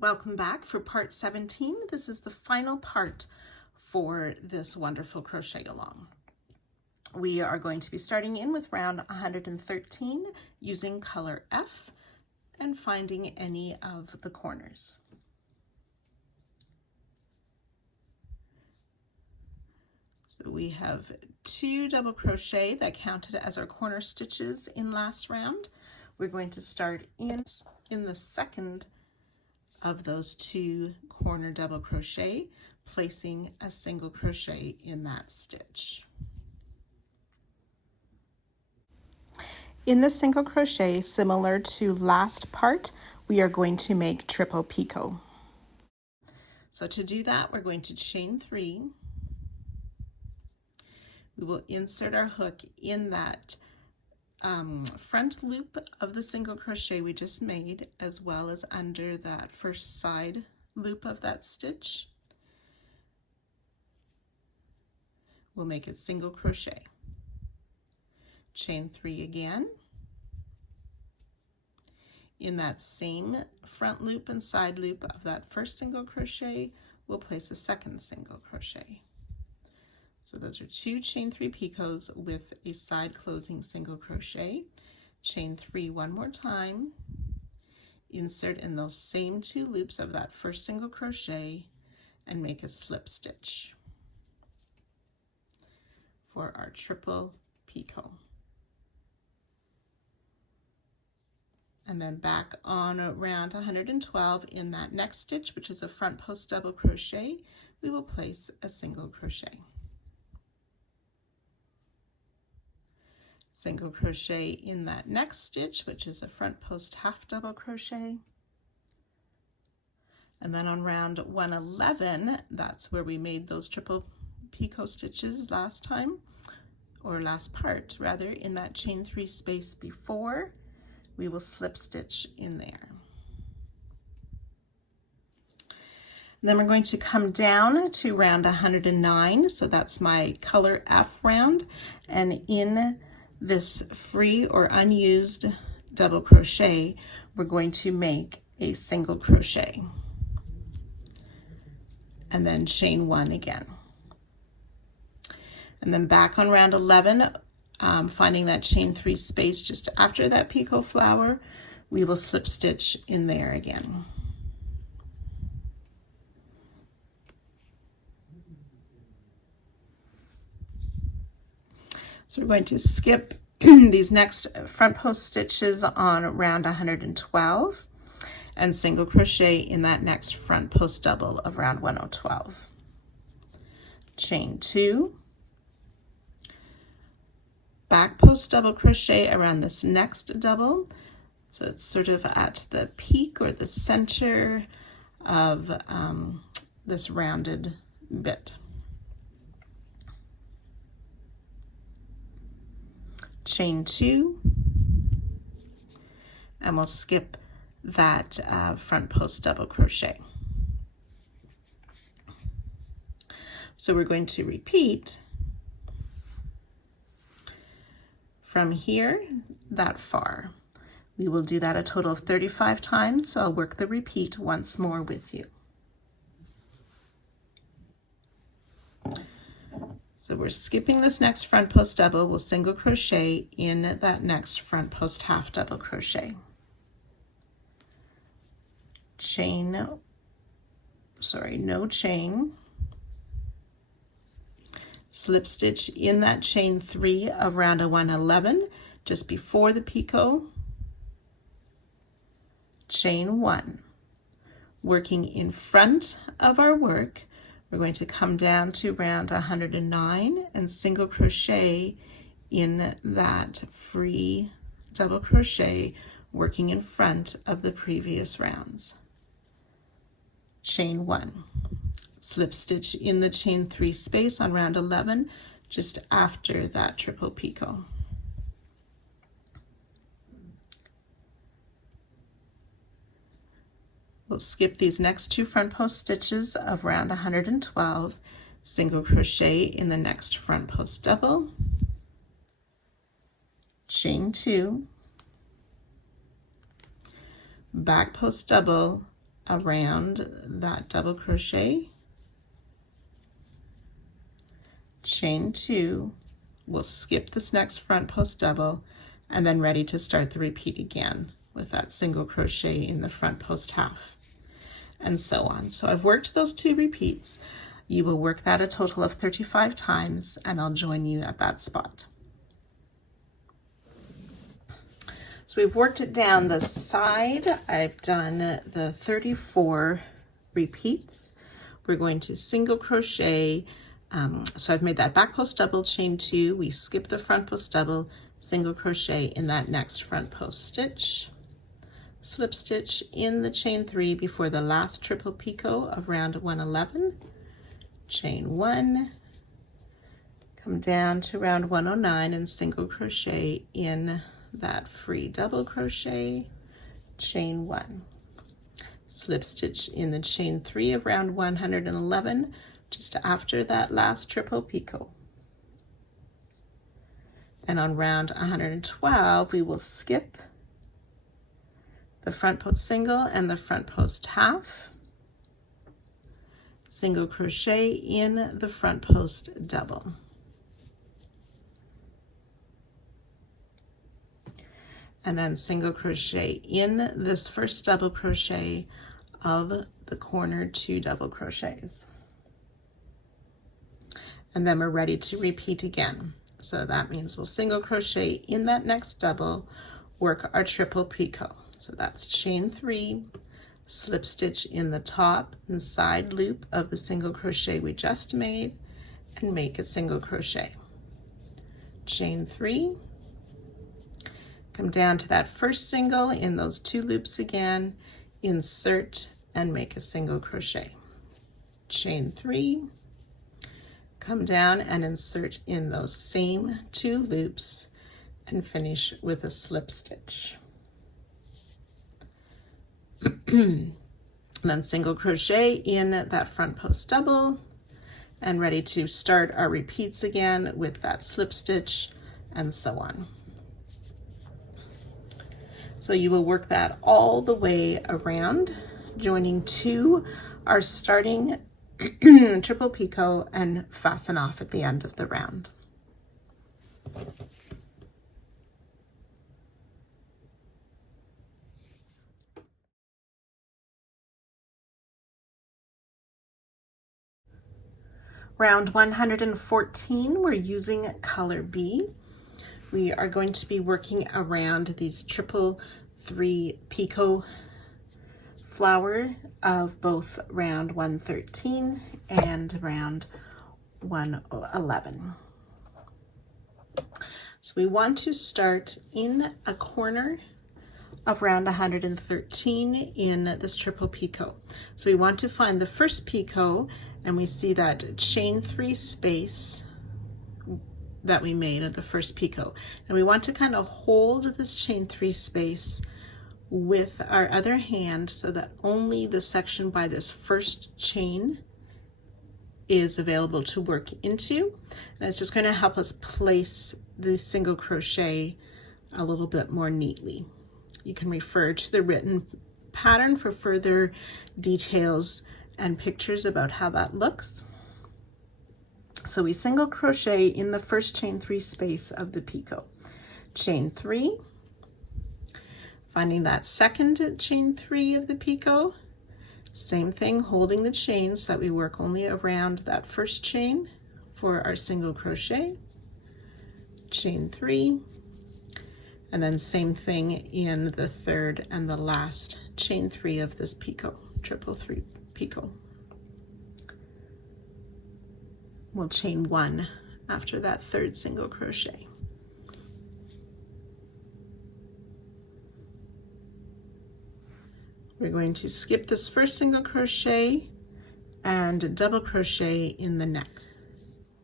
Welcome back for part 17. This is the final part for this wonderful crochet along. We are going to be starting in with round 113 using color F and finding any of the corners. So we have 2 double crochet that counted as our corner stitches in last round. We're going to start in the second of those 2 corner double crochet, placing a single crochet in that stitch. In the single crochet, similar to last part, we are going to make triple picot. So to do that, we're going to chain 3. We will insert our hook in that front loop of the single crochet we just made, as well as under that first side loop of that stitch. We'll make a single crochet, chain 3 again. In that same front loop and side loop of that first single crochet, we'll place a second single crochet. So those are 2 chain 3 picots with a side closing single crochet. Chain 3 one more time, insert in those same 2 loops of that first single crochet and make a slip stitch for our triple picot. And then back on around 112 in that next stitch, which is a front post double crochet, we will place a single crochet. Single crochet in that next stitch, which is a front post half double crochet. And then on round 111, that's where we made those triple picot stitches last time, or last part rather, in that chain 3 space before, we will slip stitch in there. Then we're going to come down to round 109, so that's my color F round, and in this free or unused double crochet, we're going to make a single crochet and then chain 1 again. And then back on round 11, finding that chain 3 space just after that picot flower, we will slip stitch in there again. So we're going to skip these next front post stitches on round 112 and single crochet in that next front post double of round 112. Chain 2, back post double crochet around this next double, so it's sort of at the peak or the center of this rounded bit. Chain 2, and we'll skip that front post double crochet. So we're going to repeat from here that far. We will do that a total of 35 times, so I'll work the repeat once more with you. So we're skipping this next front post double, we'll single crochet in that next front post half double crochet. No chain. Slip stitch in that chain 3 of round 111, just before the picot. Chain 1. Working in front of our work, we're going to come down to round 109 and single crochet in that free double crochet, working in front of the previous rounds. Chain 1. Slip stitch in the chain 3 space on round 11, just after that triple picot. We'll skip these next 2 front post stitches of round 112, single crochet in the next front post double, chain 2, back post double around that double crochet, chain 2, we'll skip this next front post double, and then ready to start the repeat again with that single crochet in the front post half, and so on. So I've worked those 2 repeats. You will work that a total of 35 times, and I'll join you at that spot. So we've worked it down the side. I've done the 34 repeats. We're going to single crochet. So I've made that back post double, chain 2, we skip the front post double, single crochet in that next front post stitch, slip stitch in the chain 3 before the last triple picot of round 111, chain 1, come down to round 109 and single crochet in that free double crochet, chain 1, slip stitch in the chain 3 of round 111 just after that last triple picot. Then on round 112 we will skip the front post single and the front post half, single crochet in the front post double. And then single crochet in this first double crochet of the corner 2 double crochets. And then we're ready to repeat again. So that means we'll single crochet in that next double, work our triple picot. So that's chain 3, slip stitch in the top and side loop of the single crochet we just made, and make a single crochet. Chain 3, come down to that first single in those 2 loops again, insert and make a single crochet. Chain 3, come down and insert in those same 2 loops and finish with a slip stitch. And then single crochet in that front post double, and ready to start our repeats again with that slip stitch, and so on. So you will work that all the way around, joining 2 our starting triple picot and fasten off at the end of the round. Round 114, we're using color B. We are going to be working around these triple 3 picot flower of both round 113 and round 111. So we want to start in a corner of round 113 in this triple picot. So we want to find the first picot, and we see that chain 3 space that we made at the first picot, and we want to kind of hold this chain 3 space with our other hand so that only the section by this first chain is available to work into, and it's just going to help us place the single crochet a little bit more neatly. You can refer to the written pattern for further details and pictures about how that looks. So we single crochet in the first chain 3 space of the picot, chain 3, finding that second chain 3 of the picot, same thing, holding the chain so that we work only around that first chain for our single crochet, chain 3, and then same thing in the third and the last chain 3 of this picot, triple 3 picot. We'll chain 1 after that third single crochet. We're going to skip this first single crochet and double crochet in the next.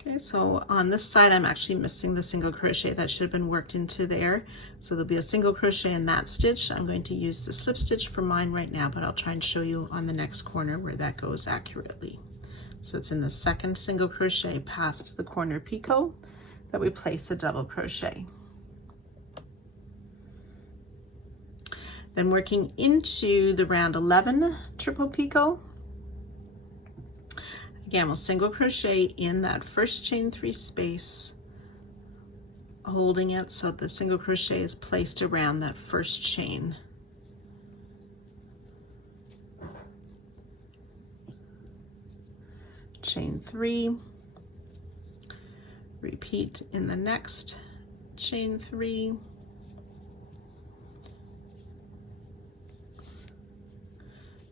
Okay, so on this side I'm actually missing the single crochet that should have been worked into there. So there'll be a single crochet in that stitch. I'm going to use the slip stitch for mine right now, but I'll try and show you on the next corner where that goes accurately. So it's in the second single crochet past the corner picot that we place a double crochet. Then working into the round 11 triple picot, again, we'll single crochet in that first chain 3 space, holding it so the single crochet is placed around that first chain. Chain 3, repeat in the next chain 3,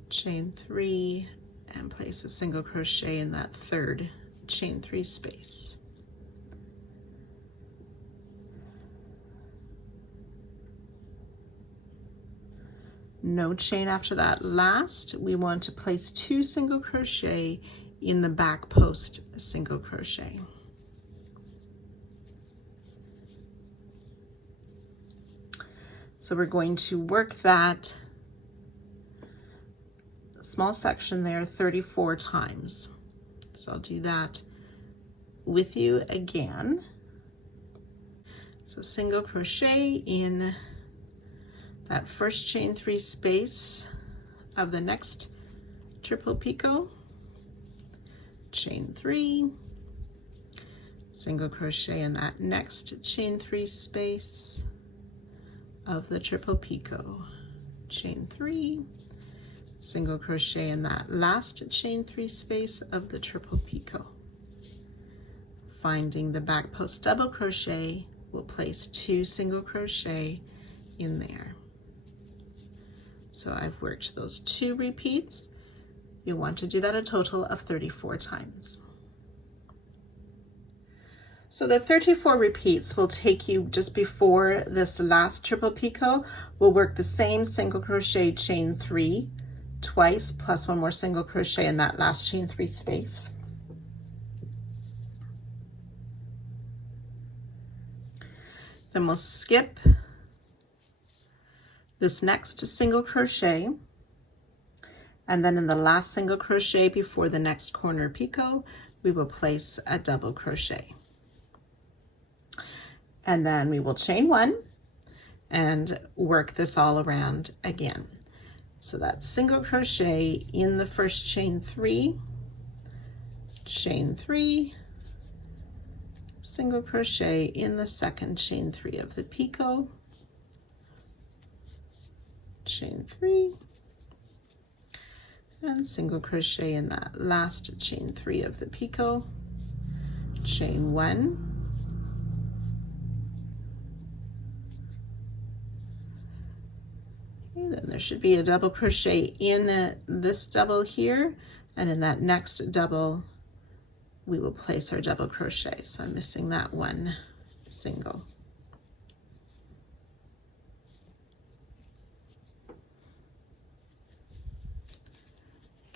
chain 3, and place a single crochet in that third chain 3 space. No chain after that. Last, we want to place 2 single crochet in the back post single crochet. So we're going to work that small section there 34 times. So I'll do that with you again. So single crochet in that first chain 3 space of the next triple picot, chain 3, single crochet in that next chain 3 space of the triple picot, chain 3, single crochet in that last chain 3 space of the triple picot. Finding the back post double crochet, we'll place 2 single crochet in there. So I've worked those 2 repeats. You'll want to do that a total of 34 times. So the 34 repeats will take you just before this last triple picot. We'll work the same single crochet chain 3 twice, plus 1 more single crochet in that last chain 3 space. Then we'll skip this next single crochet, and then in the last single crochet before the next corner picot, we will place a double crochet. And then we will chain 1 and work this all around again. So that's single crochet in the first chain 3, chain 3, single crochet in the second chain 3 of the picot, chain 3, and single crochet in that last chain 3 of the picot, chain 1, and then there should be a double crochet in this double here, and in that next double we will place our double crochet. So I'm missing that one single.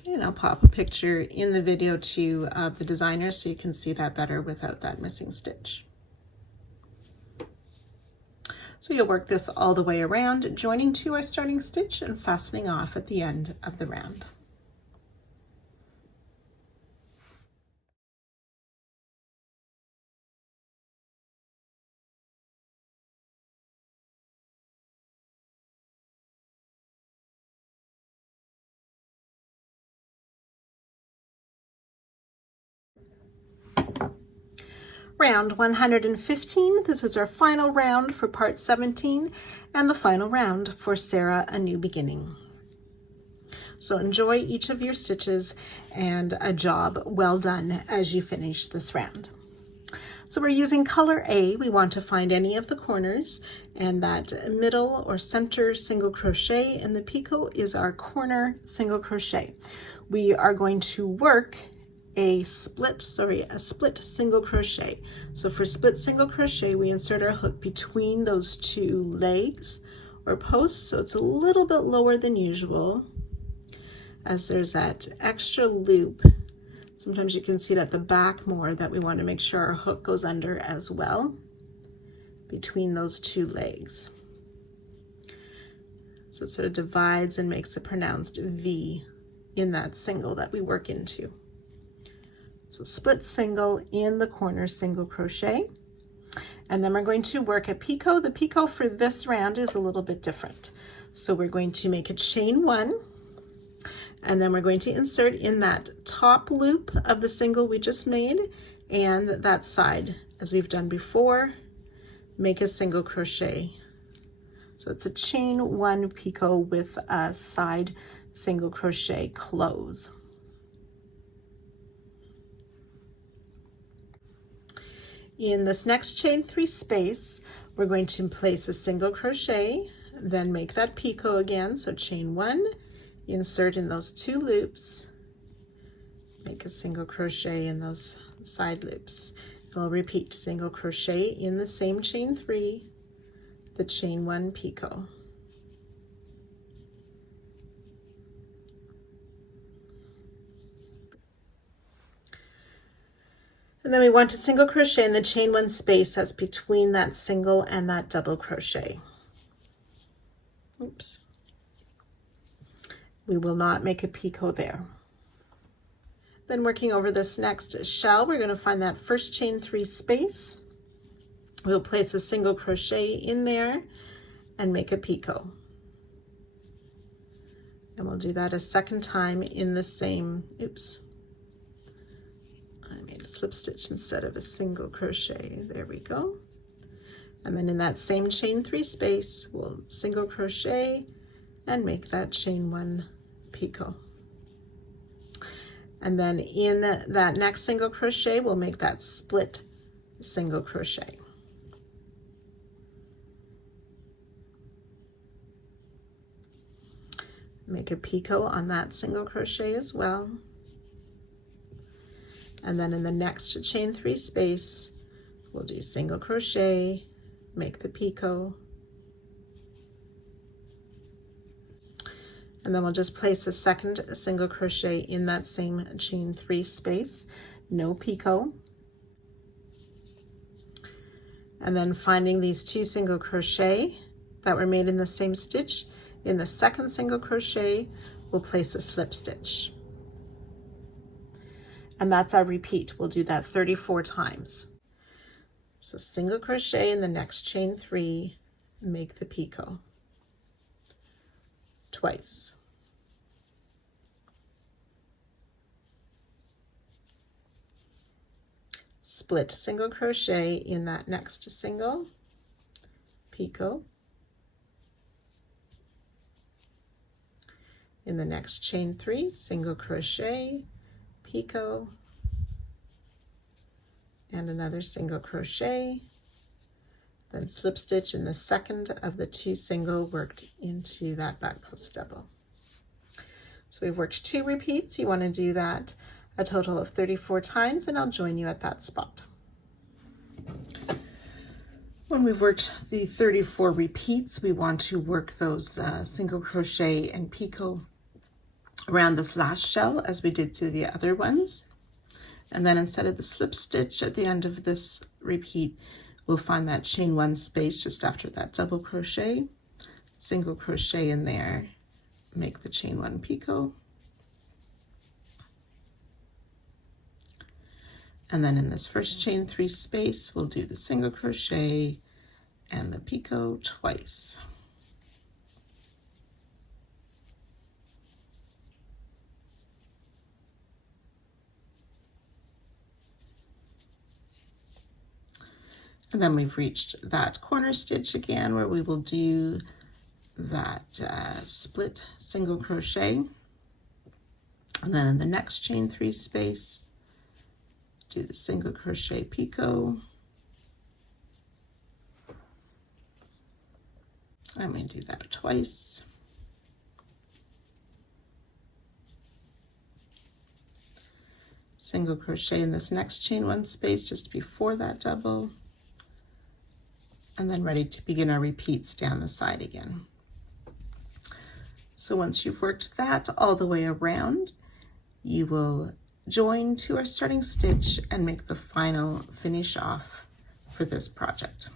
And I'll pop a picture in the video too of the designer so you can see that better without that missing stitch. So you'll work this all the way around, joining to our starting stitch and fastening off at the end of the round. Round 115, this was our final round for part 17 and the final round for Sarah, A New Beginning. So enjoy each of your stitches and a job well done as you finish this round. So we're using color A. We want to find any of the corners, and that middle or center single crochet in the picot is our corner single crochet. We are going to work a split single crochet. So for split single crochet, we insert our hook between those 2 legs or posts, so it's a little bit lower than usual, as there's that extra loop. Sometimes you can see it at the back more, that we want to make sure our hook goes under as well between those 2 legs. So it sort of divides and makes a pronounced V in that single that we work into. So split single in the corner single crochet, and then we're going to work a picot. The picot for this round is a little bit different. So we're going to make a chain 1, and then we're going to insert in that top loop of the single we just made and that side, as we've done before, make a single crochet. So it's a chain 1 picot with a side single crochet close. In this next chain 3 space, we're going to place a single crochet, then make that picot again. So chain 1, insert in those 2 loops, make a single crochet in those side loops. We'll repeat single crochet in the same chain 3, the chain 1 picot. And then we want to single crochet in the chain 1 space that's between that single and that double crochet. Oops. We will not make a picot there. Then working over this next shell, we're going to find that first chain 3 space. We'll place a single crochet in there and make a picot. And we'll do that a second time in the same, oops, I made a slip stitch instead of a single crochet. There we go. And then in that same chain 3 space, we'll single crochet and make that chain 1 picot. And then in that next single crochet, we'll make that split single crochet. Make a picot on that single crochet as well. And then in the next chain 3 space, we'll do single crochet, make the picot. And then we'll just place a second single crochet in that same chain 3 space, no picot. And then finding these 2 single crochet that were made in the same stitch, in the second single crochet, we'll place a slip stitch. And that's our repeat. We'll do that 34 times. So single crochet in the next chain 3, make the picot twice. Split single crochet in that next single, picot. In the next chain 3, single crochet, picot, and another single crochet, then slip stitch in the second of the 2 single worked into that back post double. So we've worked 2 repeats. You want to do that a total of 34 times, and I'll join you at that spot. When we've worked the 34 repeats, we want to work those single crochet and picot around this last shell as we did to the other ones. And then instead of the slip stitch at the end of this repeat, we'll find that chain 1 space just after that double crochet, single crochet in there, make the chain 1 picot. And then in this first chain 3 space, we'll do the single crochet and the picot twice. And then we've reached that corner stitch again where we will do that split single crochet. And then in the next chain 3 space, do the single crochet picot. I'm going to do that twice. Single crochet in this next chain 1 space just before that double. And then ready to begin our repeats down the side again. So once you've worked that all the way around, you will join to our starting stitch and make the final finish off for this project.